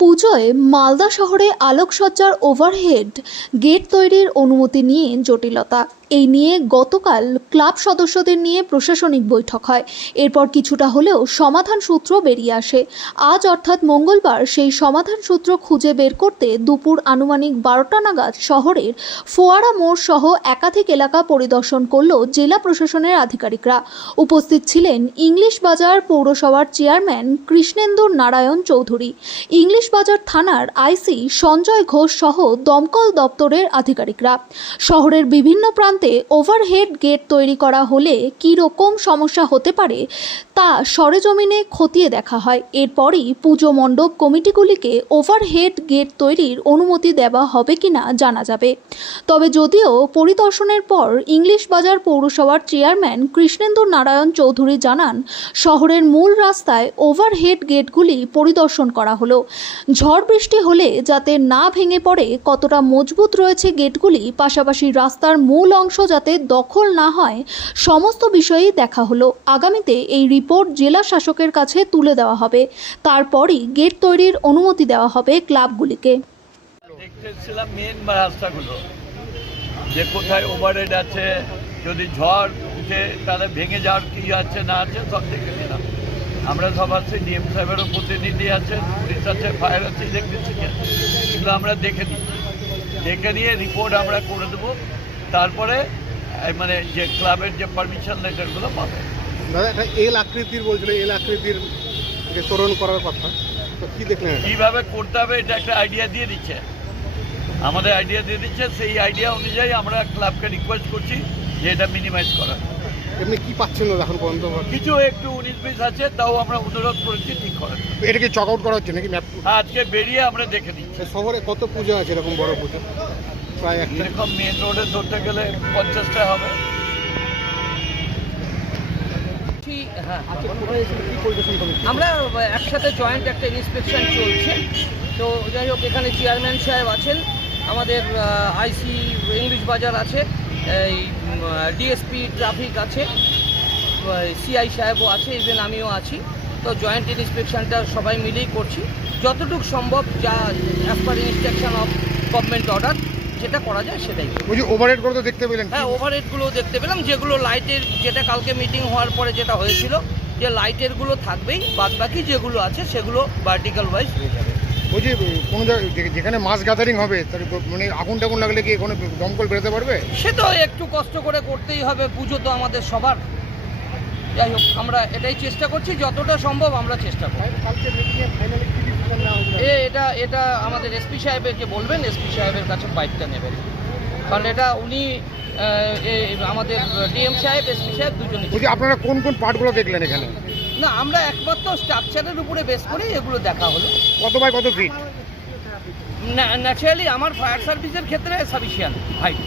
পুজোয় মালদা শহরে আলোকসজ্জার overhead gate তৈরির অনুমতি নিয়ে জটিলতা। এই নিয়ে গতকাল ক্লাব সদস্যদের নিয়ে প্রশাসনিক বৈঠক হয়। এরপর কিছুটা হলেও সমাধান সূত্র বেরিয়ে আসে। আজ অর্থাৎ মঙ্গলবার সেই সমাধান সূত্র খুঁজে বের করতে দুপুর আনুমানিক 12টা নাগাদ শহরের ফোয়ারা মোড় সহ একাধিক এলাকা পরিদর্শন করল জেলা প্রশাসনের আধিকারিকরা। উপস্থিত ছিলেন ইংলিশ বাজার পৌরসভার চেয়ারম্যান কৃষ্ণেন্দু নারায়ণ চৌধুরী, ইংলিশ বাজার থানার আইসি সঞ্জয় ঘোষ সহ দমকল দপ্তরের আধিকারিকরা। শহরের বিভিন্ন প্রান্তে ওভারহেড গেট তৈরি করা হলে কী রকম সমস্যা হতে পারে তা সরেজমিনে খতিয়ে দেখা হয়। এরপরই পুজো মণ্ডপ কমিটিগুলিকে ওভারহেড গেট তৈরির অনুমতি দেওয়া হবে কিনা জানা যাবে। তবে যদিও পরিদর্শনের পর ইংলিশ বাজার পৌরসভার চেয়ারম্যান কৃষ্ণেন্দু নারায়ণ চৌধুরী জানান, শহরের মূল রাস্তায় ওভারহেড গেটগুলি পরিদর্শন করা হলো। ঝড় বৃষ্টি হলে যাতে না ভেঙে পড়ে, কতটা মজবুত রয়েছে গেটগুলি, পাশাপাশি রাস্তার মূল অংশ যাতে দখল না হয়, সমস্ত বিষয়ই দেখা হলো। আগামীতে এই রিপোর্ট জেলা শাসকের কাছে তুলে দেওয়া হবে। তারপরই গেট তৈরির অনুমতি দেওয়া হবে ক্লাবগুলিকে। দেখতেছিলাম মেন রাস্তাগুলো যে কোথায় ওভারহেড আছে, যদি ঝড় উঠে তাহলে ভেঙে যাওয়ার কি আছে না আছে সব দেখে নিলাম। আমরা সব আছে, ডিএম সাহেবেরও প্রতিনিধি আছে, পুলিশ আছে, ফায়ার আছে, ইলেকট্রিসিটি আছে, এগুলো আমরা দেখে নিচ্ছি। দেখে নিয়ে রিপোর্ট আমরা করে দেবো। তারপরে মানে যে ক্লাবের যে পারমিশন লেটারগুলো পাবে। দাদা একটা এল আকৃতির বলছিল, এল আকৃতির তোরণ করার কথা, তো কি দেখলেন? কীভাবে করতে হবে এটা একটা আইডিয়া দিয়ে দিচ্ছে, আমাদের আইডিয়া দিয়ে দিচ্ছে। সেই আইডিয়া অনুযায়ী আমরা ক্লাবকে রিকোয়েস্ট করছি যে এটা মিনিমাইজ করার। এমনি কি পাচ্ছেন না এখন পর্যন্ত? কিছু একটু 19-20 আছে, তাও আমরা অনুরোধ করেছি ঠিক করার। এটাকে চক আউট করা হচ্ছে নাকি ম্যাপ? আজকে বেরিয়ে আমরা দেখে দিচ্ছি। শহরে কত পুজো আছে এরকম বড় পুজো? প্রায় একটা। এরকম মেন রোডে ধরতে গেলে 50টা হবে। আমরা একসাথে জয়েন্ট একটা ইন্সপেকশন চলছে। তো যাই হোক, এখানে চেয়ারম্যান সাহেব আছেন, আমাদের আইসি ইংলিশ বাজার আছে, এই ডিএসপি ট্রাফিক আছে, সিআই সাহেবও আছে, ইভেন আমিও আছি। তো জয়েন্ট ইন্সপেকশনটা সবাই মিলেই করছি, যতটুকু সম্ভব যা as per instruction of government order যেটা করা যায় সেটাই। ওই যে ওভারহেডগুলো তো দেখতে পেলেন? হ্যাঁ, ওভারহেডগুলো দেখতে পেলাম, যেগুলো লাইটের, যেটা কালকে মিটিং হওয়ার পরে যেটা হয়েছিল যে লাইটেরগুলো থাকবেই, বাদবাকি যেগুলো আছে সেগুলো ভার্টিক্যাল ওয়াইজ হয়ে যাবে। ওই যে কোনো যেখানে মাস গ্যাদারিং হবে, তার মানে আগুন টাগুন লাগলে কি কোনো দমকল বেরোতে পারবে? সে তো একটু কষ্ট করে করতেই হবে, পুজো তো আমাদের সবার। যাই হোক, আমরা এটাই চেষ্টা করছি, যতটা সম্ভব আমরা চেষ্টা করব। এটা আমাদের এসপি সাহেবকে বলবেন, এসপি সাহেবের কাছে বাইকটা নেবেন, কারণ এটা উনি আমাদের ডিএম সাহেব, এসপি সাহেব দুজনেই। বলছি আপনারা কোন কোন পার্টগুলো দেখলেন এখানে? না, আমরা একমাত্র স্ট্রাকচারের উপরে বেস করেই এগুলো দেখা হলো। কত বাই কত ফিট? ন্যাচারালি আমার ফায়ার সার্ভিসের ক্ষেত্রে সাফিসিয়েন্ট হাইট।